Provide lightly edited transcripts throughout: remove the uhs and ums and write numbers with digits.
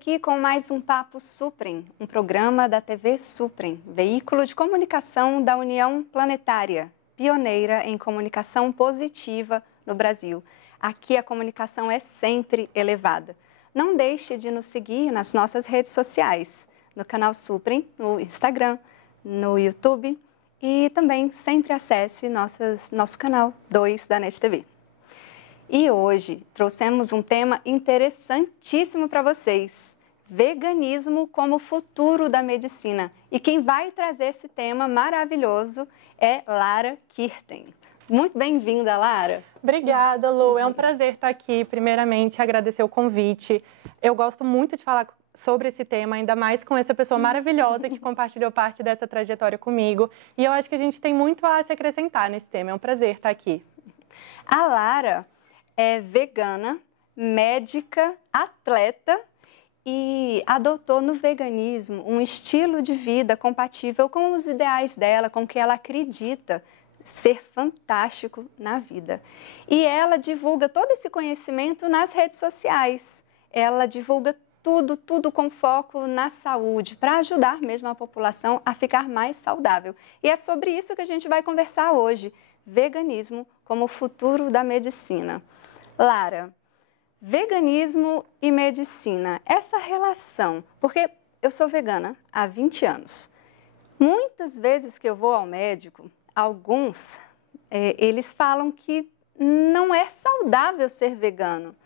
aqui com mais um Papo Suprem, um programa da TV Suprem, veículo de comunicação da União Planetária, pioneira em comunicação positiva no Brasil. Aqui a comunicação é sempre elevada. Não deixe de nos seguir nas nossas redes sociais, no canal Suprem, no Instagram, no YouTube e também sempre acesse nosso canal 2 da NET TV. E hoje trouxemos um tema interessantíssimo para vocês, veganismo como futuro da medicina. E quem vai trazer esse tema maravilhoso é Lara Kirten. Muito bem-vinda, Lara. Obrigada, Lu. É um prazer estar aqui. Primeiramente, agradecer o convite. Eu gosto muito de falar sobre esse tema, ainda mais com essa pessoa maravilhosa que compartilhou parte dessa trajetória comigo. E eu acho que a gente tem muito a se acrescentar nesse tema. É um prazer estar aqui. A Lara é vegana, médica, atleta e adotou no veganismo um estilo de vida compatível com os ideais dela, com o que ela acredita ser fantástico na vida. E ela divulga todo esse conhecimento nas redes sociais. Ela divulga tudo com foco na saúde, para ajudar mesmo a população a ficar mais saudável. E é sobre isso que a gente vai conversar hoje, veganismo como futuro da medicina. Lara, veganismo e medicina, essa relação, porque eu sou vegana há 20 anos. Muitas vezes que eu vou ao médico, alguns, eles falam que não é saudável ser vegano,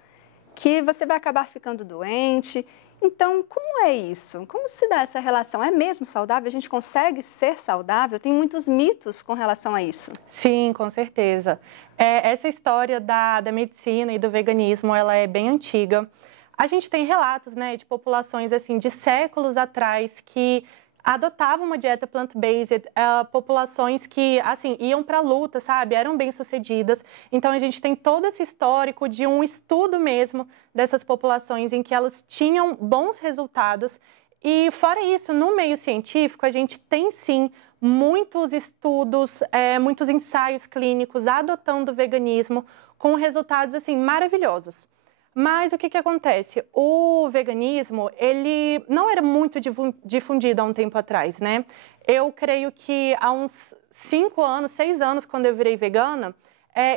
que você vai acabar ficando doente. Então, como é isso? Como se dá essa relação? É mesmo saudável? A gente consegue ser saudável? Tem muitos mitos com relação a isso. Sim, com certeza. Essa história da medicina e do veganismo, ela é bem antiga. A gente tem relatos, né, de populações assim, de séculos atrás que adotavam uma dieta plant-based, populações que, assim, iam para a luta, sabe? Eram bem-sucedidas. Então, a gente tem todo esse histórico de um estudo mesmo dessas populações em que elas tinham bons resultados. E, fora isso, no meio científico, a gente tem, sim, muitos estudos, muitos ensaios clínicos adotando o veganismo com resultados, assim, maravilhosos. Mas o que acontece? O veganismo, ele não era muito difundido há um tempo atrás, né? Eu creio que há uns 5 anos, 6 anos, quando eu virei vegana,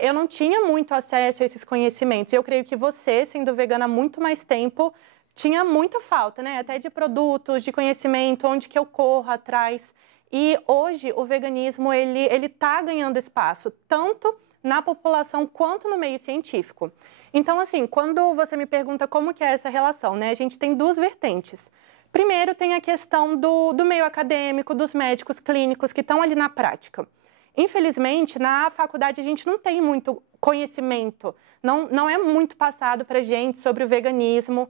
eu não tinha muito acesso a esses conhecimentos. Eu creio que você, sendo vegana há muito mais tempo, tinha muita falta, né? Até de produtos, de conhecimento, onde que eu corro atrás. E hoje o veganismo, ele tá ganhando espaço, tanto na população quanto no meio científico. Então, assim, quando você me pergunta como que é essa relação, né? A gente tem duas vertentes. Primeiro, tem a questão do meio acadêmico, dos médicos clínicos que estão ali na prática. Infelizmente, na faculdade a gente não tem muito conhecimento, não é muito passado para a gente sobre o veganismo.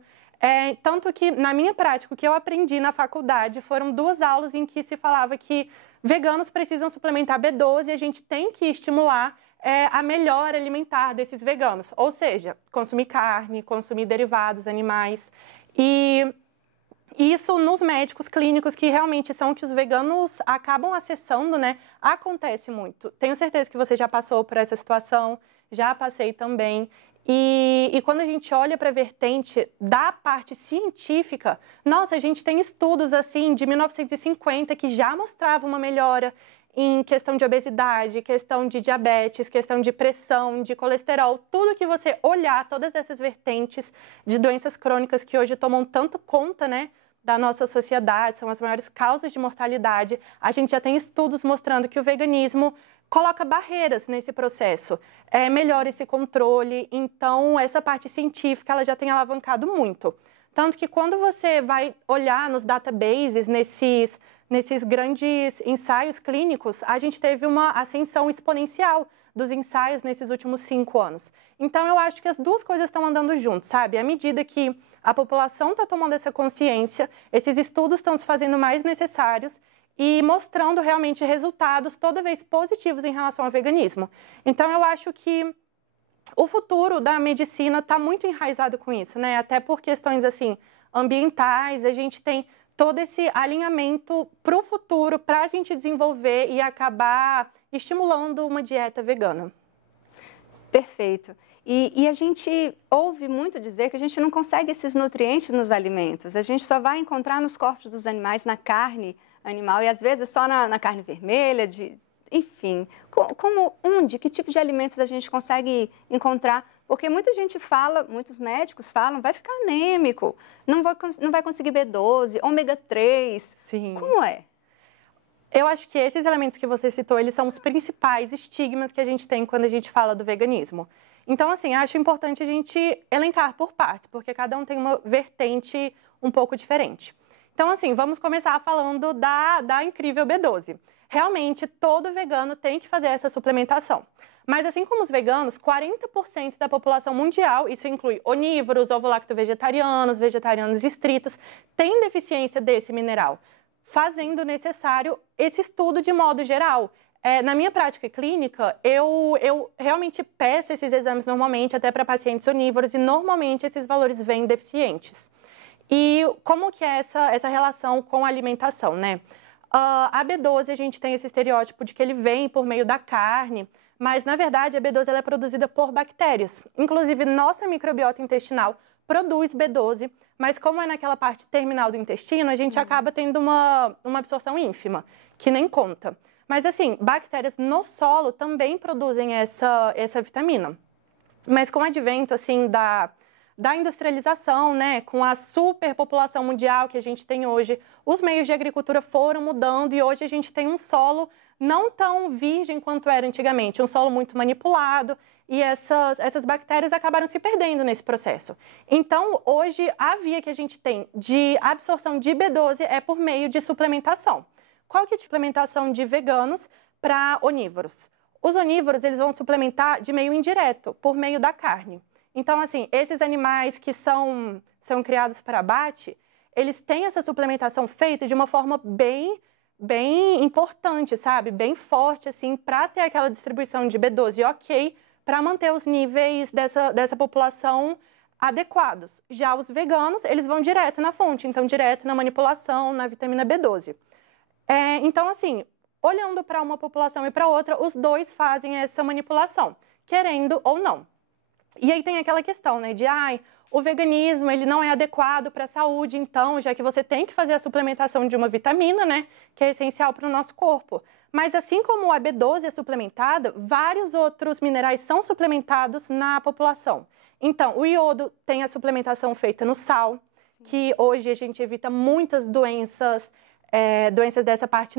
Tanto que, na minha prática, o que eu aprendi na faculdade foram 2 aulas em que se falava que veganos precisam suplementar B12 e a gente tem que estimular a melhora alimentar desses veganos, ou seja, consumir carne, consumir derivados animais. E isso nos médicos clínicos, que realmente são que os veganos acabam acessando, né? Acontece muito. Tenho certeza que você já passou por essa situação, já passei também. E quando a gente olha para a vertente da parte científica, nossa, a gente tem estudos assim de 1950 que já mostravam uma melhora em questão de obesidade, questão de diabetes, questão de pressão, de colesterol, tudo que você olhar, todas essas vertentes de doenças crônicas que hoje tomam tanto conta, né, da nossa sociedade, são as maiores causas de mortalidade, a gente já tem estudos mostrando que o veganismo coloca barreiras nesse processo, melhora esse controle, então essa parte científica ela já tem alavancado muito. Tanto que quando você vai olhar nos databases, nesses grandes ensaios clínicos, a gente teve uma ascensão exponencial dos ensaios nesses últimos 5 anos. Então, eu acho que as duas coisas estão andando juntos, sabe? À medida que a população está tomando essa consciência, esses estudos estão se fazendo mais necessários e mostrando realmente resultados toda vez positivos em relação ao veganismo. Então, eu acho que o futuro da medicina está muito enraizado com isso, né? Até por questões, assim, ambientais, a gente tem todo esse alinhamento para o futuro, para a gente desenvolver e acabar estimulando uma dieta vegana. Perfeito. E a gente ouve muito dizer que a gente não consegue esses nutrientes nos alimentos. A gente só vai encontrar nos corpos dos animais, na carne animal, e às vezes só na carne vermelha, enfim. Onde, que tipo de alimentos a gente consegue encontrar? Porque muita gente fala, muitos médicos falam, vai ficar anêmico, não vai conseguir B12, ômega 3. Sim. Como é? Eu acho que esses elementos que você citou, eles são os principais estigmas que a gente tem quando a gente fala do veganismo. Então, assim, acho importante a gente elencar por partes, porque cada um tem uma vertente um pouco diferente. Então, assim, vamos começar falando da incrível B12. Realmente, todo vegano tem que fazer essa suplementação. Mas, assim como os veganos, 40% da população mundial, isso inclui onívoros, ovo-lacto-vegetarianos, vegetarianos estritos, tem deficiência desse mineral, fazendo necessário esse estudo de modo geral. Na minha prática clínica, eu realmente peço esses exames normalmente até para pacientes onívoros e normalmente esses valores vêm deficientes. E como que é essa relação com a alimentação, né? A B12, a gente tem esse estereótipo de que ele vem por meio da carne, mas na verdade a B12 ela é produzida por bactérias. Inclusive, nossa microbiota intestinal produz B12, mas como é naquela parte terminal do intestino, a gente acaba tendo uma absorção ínfima, que nem conta. Mas, assim, bactérias no solo também produzem essa vitamina. Mas com o advento, assim, da industrialização, né, com a superpopulação mundial que a gente tem hoje, os meios de agricultura foram mudando e hoje a gente tem um solo não tão virgem quanto era antigamente, um solo muito manipulado e essas bactérias acabaram se perdendo nesse processo. Então, hoje, a via que a gente tem de absorção de B12 é por meio de suplementação. Qual que é a suplementação de veganos para onívoros? Os onívoros, eles vão suplementar de meio indireto, por meio da carne. Então, assim, esses animais que são criados para abate, eles têm essa suplementação feita de uma forma bem importante, sabe? Bem forte, assim, para ter aquela distribuição de B12 ok, para manter os níveis dessa população adequados. Já os veganos, eles vão direto na fonte, então direto na manipulação, na vitamina B12. Então, assim, olhando para uma população e para outra, os dois fazem essa manipulação, querendo ou não. E aí tem aquela questão, né, de o veganismo ele não é adequado para a saúde, então, já que você tem que fazer a suplementação de uma vitamina, né, que é essencial para o nosso corpo. Mas assim como a B12 é suplementada, vários outros minerais são suplementados na população. Então, o iodo tem a suplementação feita no sal, que hoje a gente evita muitas doenças dessa parte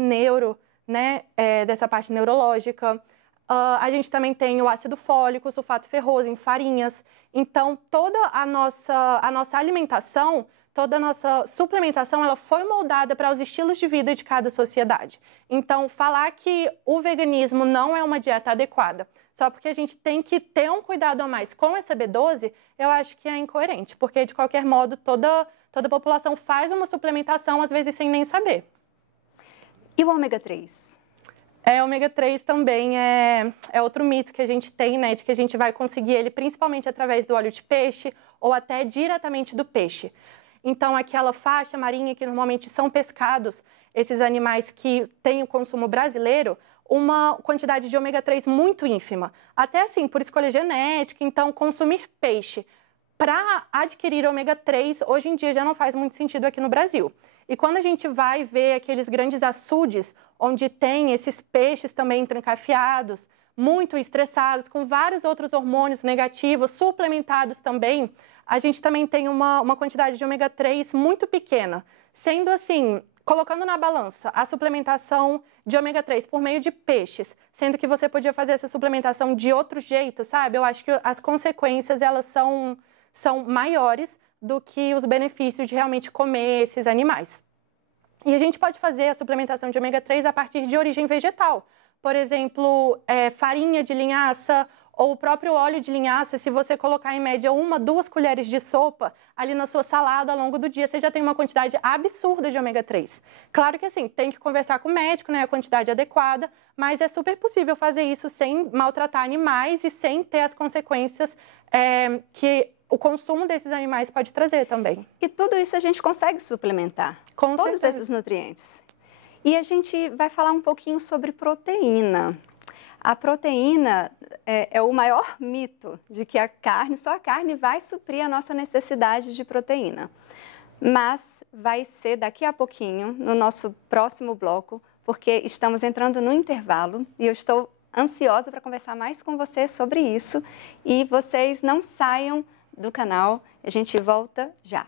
né, dessa parte neurológica. A gente também tem o ácido fólico, o sulfato ferroso em farinhas. Então, toda a nossa alimentação, toda a nossa suplementação, ela foi moldada para os estilos de vida de cada sociedade. Então, falar que o veganismo não é uma dieta adequada, só porque a gente tem que ter um cuidado a mais com essa B12, eu acho que é incoerente, porque, de qualquer modo, toda a população faz uma suplementação, às vezes, sem nem saber. E o ômega 3? O ômega 3 também é outro mito que a gente tem, né, de que a gente vai conseguir ele principalmente através do óleo de peixe ou até diretamente do peixe. Então, aquela faixa marinha que normalmente são pescados, esses animais que têm o consumo brasileiro, uma quantidade de ômega 3 muito ínfima. Até assim, por escolha genética, então consumir peixe para adquirir ômega 3, hoje em dia já não faz muito sentido aqui no Brasil. E quando a gente vai ver aqueles grandes açudes, onde tem esses peixes também trancafiados, muito estressados, com vários outros hormônios negativos, suplementados também, a gente também tem uma quantidade de ômega 3 muito pequena. Sendo assim, colocando na balança a suplementação de ômega 3 por meio de peixes, sendo que você podia fazer essa suplementação de outro jeito, sabe? Eu acho que as consequências, elas são maiores do que os benefícios de realmente comer esses animais. E a gente pode fazer a suplementação de ômega 3 a partir de origem vegetal. Por exemplo, farinha de linhaça ou o próprio óleo de linhaça, se você colocar em média 1, 2 colheres de sopa ali na sua salada ao longo do dia, você já tem uma quantidade absurda de ômega 3. Claro que assim, tem que conversar com o médico, né, a quantidade adequada, mas é super possível fazer isso sem maltratar animais e sem ter as consequências que o consumo desses animais pode trazer também. E tudo isso a gente consegue suplementar, com todos certeza. esses nutrientes. E a gente vai falar um pouquinho sobre proteína. A proteína é o maior mito de que só a carne vai suprir a nossa necessidade de proteína. Mas vai ser daqui a pouquinho, no nosso próximo bloco, porque estamos entrando no intervalo e eu estou ansiosa para conversar mais com vocês sobre isso. E vocês não saiam do canal, a gente volta já.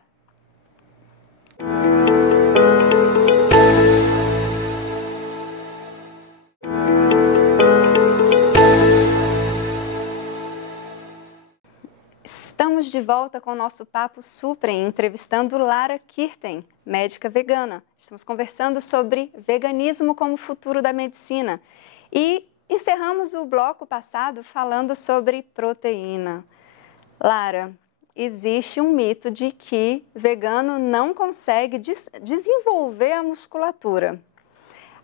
Estamos de volta com o nosso Papo Suprem, entrevistando Lara Kirten, médica vegana. Estamos conversando sobre veganismo como futuro da medicina. E encerramos o bloco passado falando sobre proteína. Lara, existe um mito de que vegano não consegue desenvolver a musculatura.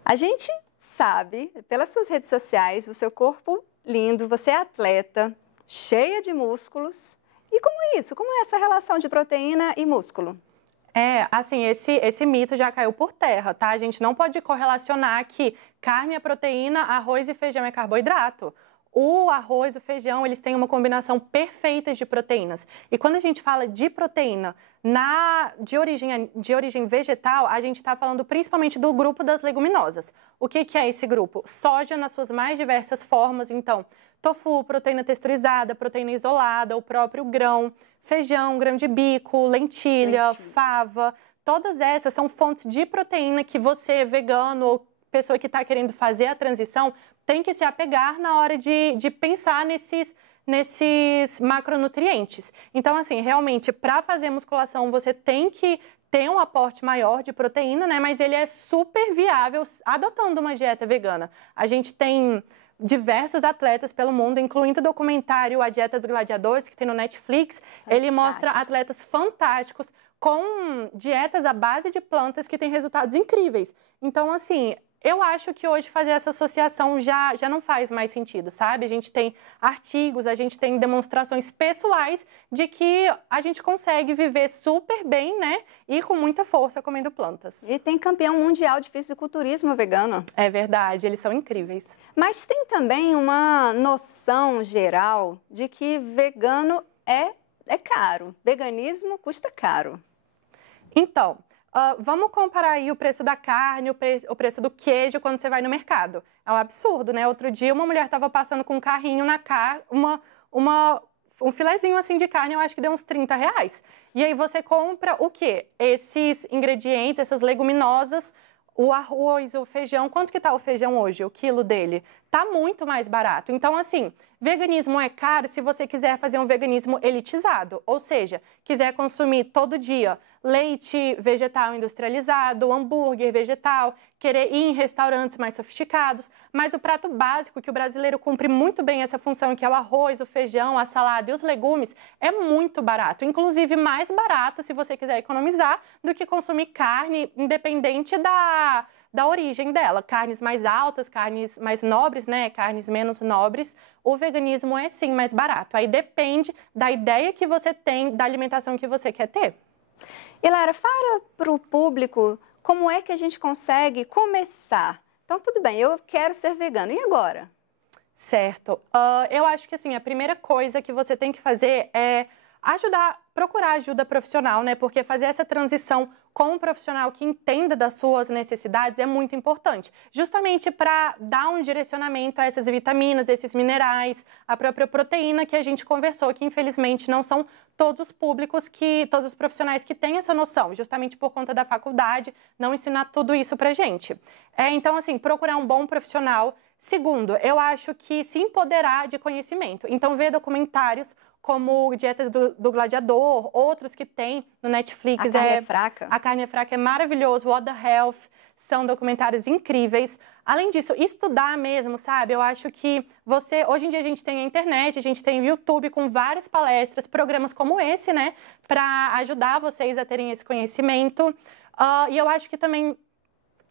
A gente sabe, pelas suas redes sociais, o seu corpo lindo, você é atleta, cheia de músculos. E como é isso? Como é essa relação de proteína e músculo? Assim, esse mito já caiu por terra, tá? A gente não pode correlacionar que carne é proteína, arroz e feijão é carboidrato. O arroz e o feijão, eles têm uma combinação perfeita de proteínas. E quando a gente fala de proteína de origem vegetal, a gente está falando principalmente do grupo das leguminosas. O que é esse grupo? Soja nas suas mais diversas formas, então, tofu, proteína texturizada, proteína isolada, o próprio grão, feijão, grão de bico, lentilha, fava. Todas essas são fontes de proteína que você, vegano ou pessoa que está querendo fazer a transição, tem que se apegar na hora de pensar nesses macronutrientes. Então, assim, realmente, para fazer musculação, você tem que ter um aporte maior de proteína, né? Mas ele é super viável adotando uma dieta vegana. A gente tem diversos atletas pelo mundo, incluindo o documentário A Dieta dos Gladiadores, que tem no Netflix. Ele mostra atletas fantásticos com dietas à base de plantas que têm resultados incríveis. Então, assim, eu acho que hoje fazer essa associação já não faz mais sentido, sabe? A gente tem artigos, a gente tem demonstrações pessoais de que a gente consegue viver super bem, né? E com muita força comendo plantas. E tem campeão mundial de fisiculturismo vegano. É verdade, eles são incríveis. Mas tem também uma noção geral de que vegano é caro. Veganismo custa caro. Então, vamos comparar aí o preço da carne, o preço do queijo quando você vai no mercado. É um absurdo, né? Outro dia uma mulher estava passando com um carrinho na um filezinho assim de carne, eu acho que deu uns R$30. E aí você compra o quê? Esses ingredientes, essas leguminosas, o arroz, o feijão. Quanto que tá o feijão hoje, o quilo dele? Tá muito mais barato. Então, assim, veganismo é caro se você quiser fazer um veganismo elitizado. Ou seja, quiser consumir todo dia leite vegetal industrializado, hambúrguer vegetal, querer ir em restaurantes mais sofisticados. Mas o prato básico, que o brasileiro cumpre muito bem essa função, que é o arroz, o feijão, a salada e os legumes, é muito barato. Inclusive, mais barato, se você quiser economizar, do que consumir carne, independente da origem dela. Carnes mais altas, carnes mais nobres, né? Carnes menos nobres. O veganismo é sim mais barato. Aí depende da ideia que você tem, da alimentação que você quer ter. E Lara, fala para o público como é que a gente consegue começar. Então, tudo bem, eu quero ser vegano. E agora? Certo. Eu acho que assim, a primeira coisa que você tem que fazer é procurar ajuda profissional, né? Porque fazer essa transição com um profissional que entenda das suas necessidades é muito importante. Justamente para dar um direcionamento a essas vitaminas, esses minerais, a própria proteína que a gente conversou, que infelizmente não são todos os profissionais que têm essa noção, justamente por conta da faculdade, não ensinar tudo isso pra gente. Então, assim, procurar um bom profissional. Segundo, eu acho que se empoderar de conhecimento. Então, ver documentários como Dietas do Gladiador, outros que tem no Netflix. A Carne é Fraca. A Carne é Fraca é maravilhoso, What the Health, são documentários incríveis. Além disso, estudar mesmo, sabe? Eu acho que hoje em dia a gente tem a internet, a gente tem o YouTube com várias palestras, programas como esse, né? Para ajudar vocês a terem esse conhecimento. E eu acho que também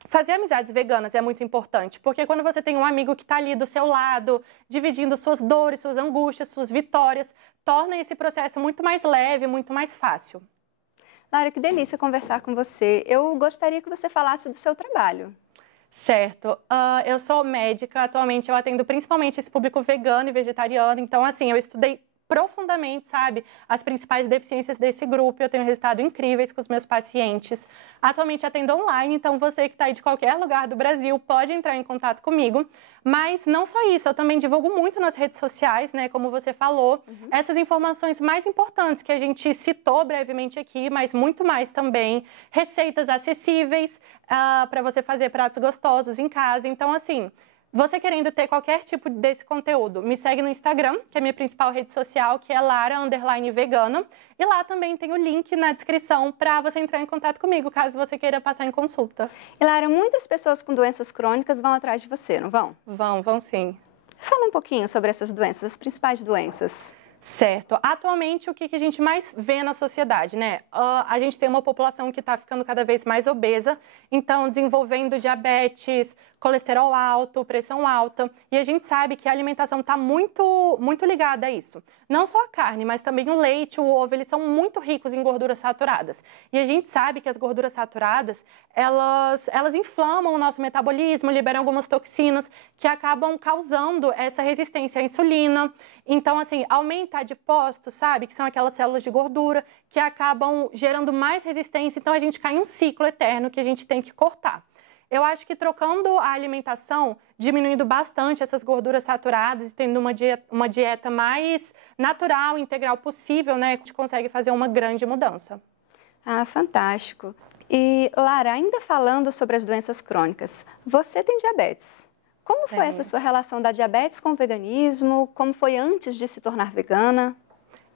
fazer amizades veganas é muito importante, porque quando você tem um amigo que está ali do seu lado, dividindo suas dores, suas angústias, suas vitórias, torna esse processo muito mais leve, muito mais fácil. Lara, que delícia conversar com você. Eu gostaria que você falasse do seu trabalho. Certo. Eu sou médica, atualmente eu atendo principalmente esse público vegano e vegetariano, então assim, eu estudei profundamente, sabe, as principais deficiências desse grupo, eu tenho resultados incríveis com os meus pacientes. Atualmente atendo online, então você que está aí de qualquer lugar do Brasil pode entrar em contato comigo, mas não só isso, eu também divulgo muito nas redes sociais, né, como você falou, essas informações mais importantes que a gente citou brevemente aqui, mas muito mais também, receitas acessíveis, para você fazer pratos gostosos em casa, então assim, você querendo ter qualquer tipo desse conteúdo, me segue no Instagram, que é a minha principal rede social, que é Lara_Vegana. E lá também tem o link na descrição para você entrar em contato comigo, caso você queira passar em consulta. E Lara, muitas pessoas com doenças crônicas vão atrás de você, não vão? Vão sim. Fala um pouquinho sobre essas doenças, as principais doenças. Certo. Atualmente, o que a gente mais vê na sociedade, né? A gente tem uma população que está ficando cada vez mais obesa, então desenvolvendo diabetes, colesterol alto, pressão alta, e a gente sabe que a alimentação está muito ligada a isso. Não só a carne, mas também o leite, o ovo, eles são muito ricos em gorduras saturadas. E a gente sabe que as gorduras saturadas, elas inflamam o nosso metabolismo, liberam algumas toxinas que acabam causando essa resistência à insulina. Então, assim, aumenta adipócitos, sabe? Que são aquelas células de gordura que acabam gerando mais resistência. Então, a gente cai em um ciclo eterno que a gente tem que cortar. Eu acho que trocando a alimentação, diminuindo bastante essas gorduras saturadas e tendo uma dieta mais natural, integral possível, né? A gente consegue fazer uma grande mudança. Ah, fantástico. E, Lara, ainda falando sobre as doenças crônicas, você tem diabetes. Como foi essa sua relação da diabetes com o veganismo? Como foi antes de se tornar vegana?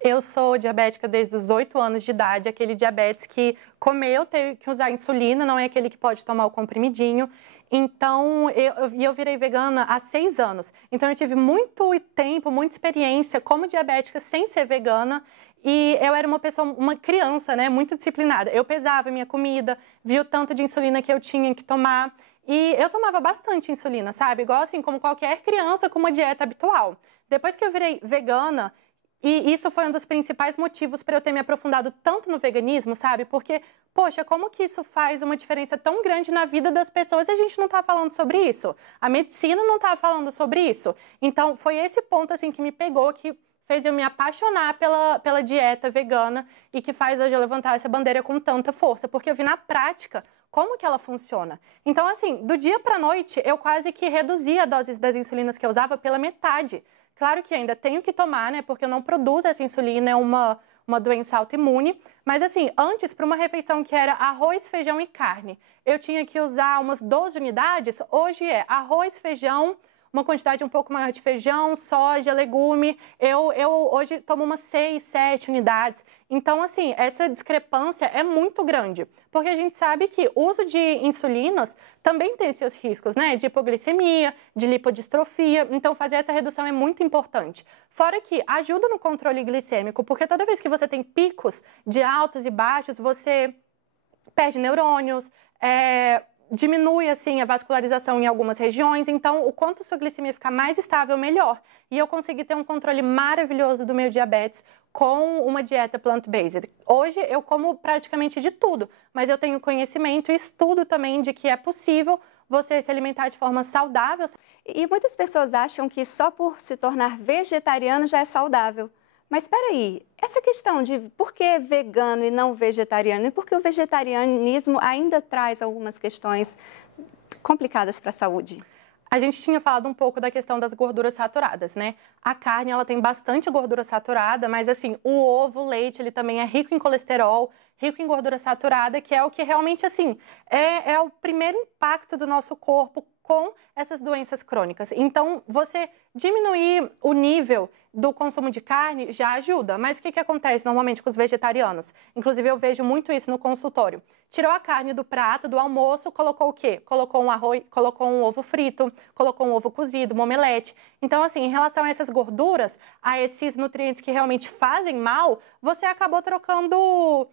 Eu sou diabética desde os 8 anos de idade, aquele diabetes que comeu, teve que usar insulina, não é aquele que pode tomar o comprimidinho. Então, eu virei vegana há 6 anos. Então, eu tive muito tempo, muita experiência como diabética sem ser vegana. E eu era uma criança, né, muito disciplinada. Eu pesava minha comida, via o tanto de insulina que eu tinha que tomar. E eu tomava bastante insulina, sabe? Igual assim, como qualquer criança com uma dieta habitual. Depois que eu virei vegana, e isso foi um dos principais motivos para eu ter me aprofundado tanto no veganismo, sabe? Porque, poxa, como que isso faz uma diferença tão grande na vida das pessoas e a gente não está falando sobre isso? A medicina não está falando sobre isso. Então, foi esse ponto, assim, que me pegou, que fez eu me apaixonar pela dieta vegana e que faz hoje eu levantar essa bandeira com tanta força, porque eu vi na prática como que ela funciona. Então, assim, do dia para a noite, eu quase que reduzi a dose das insulinas que eu usava pela metade. Claro que ainda tenho que tomar, né, porque eu não produzo essa insulina, é uma doença autoimune. Mas assim, antes, para uma refeição que era arroz, feijão e carne, eu tinha que usar umas 12 unidades. Hoje é arroz, feijão, uma quantidade um pouco maior de feijão, soja, legume. Eu hoje tomo umas 6, 7 unidades. Então, assim, essa discrepância é muito grande. Porque a gente sabe que o uso de insulinas também tem seus riscos, né? De hipoglicemia, de lipodistrofia. Então, fazer essa redução é muito importante. Fora que ajuda no controle glicêmico, porque toda vez que você tem picos de altos e baixos, você perde neurônios, diminui assim a vascularização em algumas regiões, então o quanto sua glicemia ficar mais estável, melhor. E eu consegui ter um controle maravilhoso do meu diabetes com uma dieta plant-based. Hoje eu como praticamente de tudo, mas eu tenho conhecimento e estudo também de que é possível você se alimentar de forma saudável. E muitas pessoas acham que só por se tornar vegetariano já é saudável. Mas espera aí, essa questão de por que vegano e não vegetariano, e por que o vegetarianismo ainda traz algumas questões complicadas para a saúde? A gente tinha falado um pouco da questão das gorduras saturadas, né? A carne, ela tem bastante gordura saturada, mas assim, o ovo, o leite, ele também é rico em colesterol, rico em gordura saturada, que é o que realmente, assim, é o primeiro impacto do nosso corpo com essas doenças crônicas. Então, você diminuir o nível do consumo de carne já ajuda. Mas o que acontece normalmente com os vegetarianos? Inclusive, eu vejo muito isso no consultório. Tirou a carne do prato, do almoço, colocou o quê? Colocou um arroz, colocou um ovo frito, colocou um ovo cozido, uma omelete. Então, assim, em relação a essas gorduras, a esses nutrientes que realmente fazem mal, você acabou trocando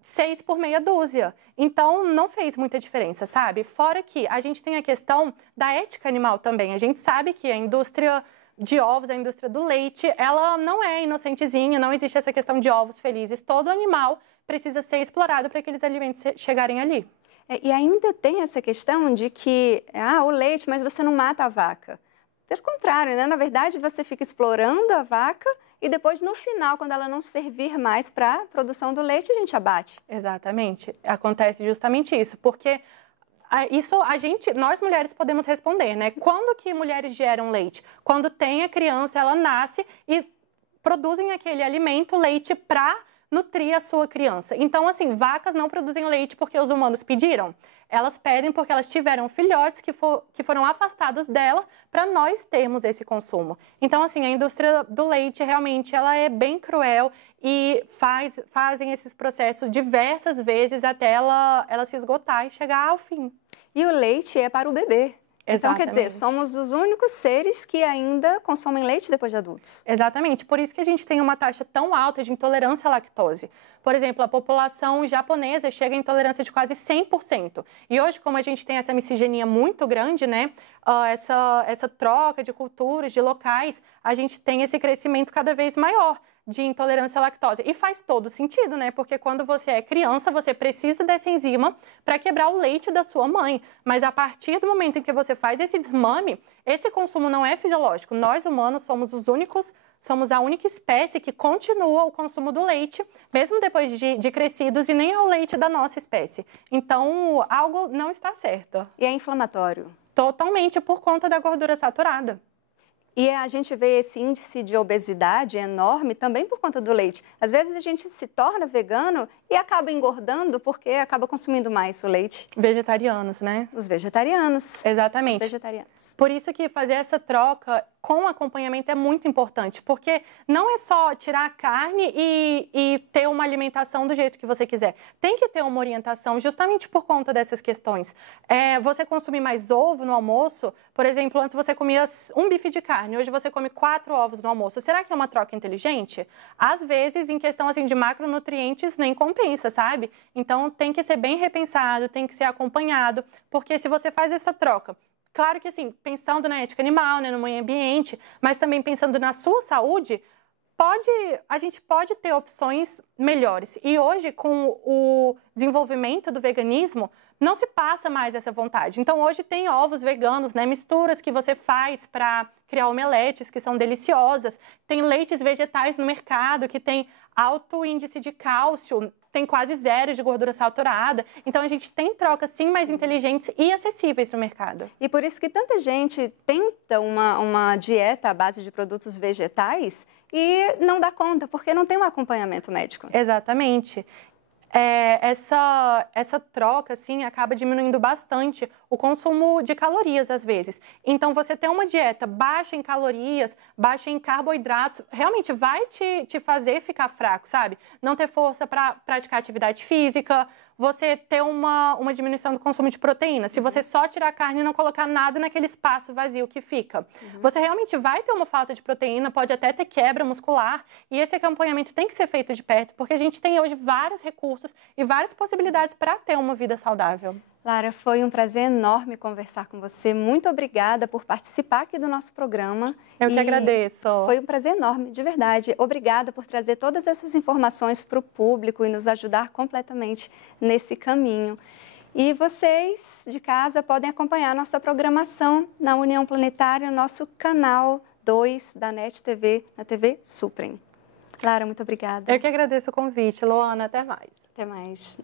6 por meia dúzia. Então, não fez muita diferença, sabe? Fora que a gente tem a questão da ética animal também. A gente sabe que a indústria de ovos, a indústria do leite, ela não é inocentezinha, não existe essa questão de ovos felizes. Todo animal precisa ser explorado para aqueles alimentos chegarem ali. E ainda tem essa questão de que, o leite, mas você não mata a vaca. Pelo contrário, né? Na verdade, você fica explorando a vaca e depois, no final, quando ela não servir mais para a produção do leite, a gente abate. Exatamente. Acontece justamente isso, porque nós mulheres podemos responder, né? Quando que mulheres geram leite? Quando tem a criança, ela nasce e produzem aquele alimento, leite, para nutrir a sua criança. Então, assim, vacas não produzem leite porque os humanos pediram. Elas pedem porque elas tiveram filhotes que foram afastados dela para nós termos esse consumo. Então, assim, a indústria do leite realmente ela é bem cruel e fazem esses processos diversas vezes até ela se esgotar e chegar ao fim. E o leite é para o bebê. Então, Exatamente. quer dizer, somos os únicos seres que ainda consomem leite depois de adultos. Exatamente, por isso que a gente tem uma taxa tão alta de intolerância à lactose. Por exemplo, a população japonesa chega à intolerância de quase 100%. E hoje, como a gente tem essa miscigenia muito grande, né, essa troca de culturas, de locais, a gente tem esse crescimento cada vez maior de intolerância à lactose. E faz todo sentido, né? Porque quando você é criança, você precisa dessa enzima para quebrar o leite da sua mãe. Mas a partir do momento em que você faz esse desmame, esse consumo não é fisiológico. Nós, humanos, somos a única espécie que continua o consumo do leite, mesmo depois de crescidos, e nem é o leite da nossa espécie. Então, algo não está certo. E é inflamatório? Totalmente, por conta da gordura saturada. E a gente vê esse índice de obesidade enorme também por conta do leite. Às vezes a gente se torna vegano e acaba engordando porque acaba consumindo mais o leite. Vegetarianos, né? Os vegetarianos. Exatamente. Os vegetarianos. Por isso que fazer essa troca com acompanhamento é muito importante, porque não é só tirar a carne e ter uma alimentação do jeito que você quiser. Tem que ter uma orientação justamente por conta dessas questões. Você consumir mais ovo no almoço, por exemplo, antes você comia um bife de carne, hoje você come 4 ovos no almoço. Será que é uma troca inteligente? Às vezes, em questão assim, de macronutrientes, nem compensa, sabe? Então, tem que ser bem repensado, tem que ser acompanhado, porque se você faz essa troca, claro que assim, pensando na ética animal, né, no meio ambiente, mas também pensando na sua saúde, a gente pode ter opções melhores. E hoje, com o desenvolvimento do veganismo, não se passa mais essa vontade. Então, hoje tem ovos veganos, né, misturas que você faz para criar omeletes, que são deliciosas. Tem leites vegetais no mercado, que tem alto índice de cálcio, tem quase 0 de gordura saturada. Então, a gente tem trocas, sim, mais inteligentes e acessíveis no mercado. E por isso que tanta gente tenta uma dieta à base de produtos vegetais e não dá conta, porque não tem um acompanhamento médico. Exatamente. Essa troca, assim, acaba diminuindo bastante o consumo de calorias, às vezes. Então, você ter uma dieta baixa em calorias, baixa em carboidratos, realmente vai te fazer ficar fraco, sabe? Não ter força para praticar atividade física, você ter uma diminuição do consumo de proteína. Se você só tirar a carne e não colocar nada naquele espaço vazio que fica, você realmente vai ter uma falta de proteína, pode até ter quebra muscular, e esse acompanhamento tem que ser feito de perto, porque a gente tem hoje vários recursos e várias possibilidades para ter uma vida saudável. Lara, foi um prazer enorme conversar com você. Muito obrigada por participar aqui do nosso programa. Eu que agradeço. Foi um prazer enorme, de verdade. Obrigada por trazer todas essas informações para o público e nos ajudar completamente nesse caminho. E vocês de casa podem acompanhar nossa programação na União Planetária, nosso canal 2 da NET TV, na TV Suprem. Lara, muito obrigada. Eu que agradeço o convite. Luana, até mais. Até mais.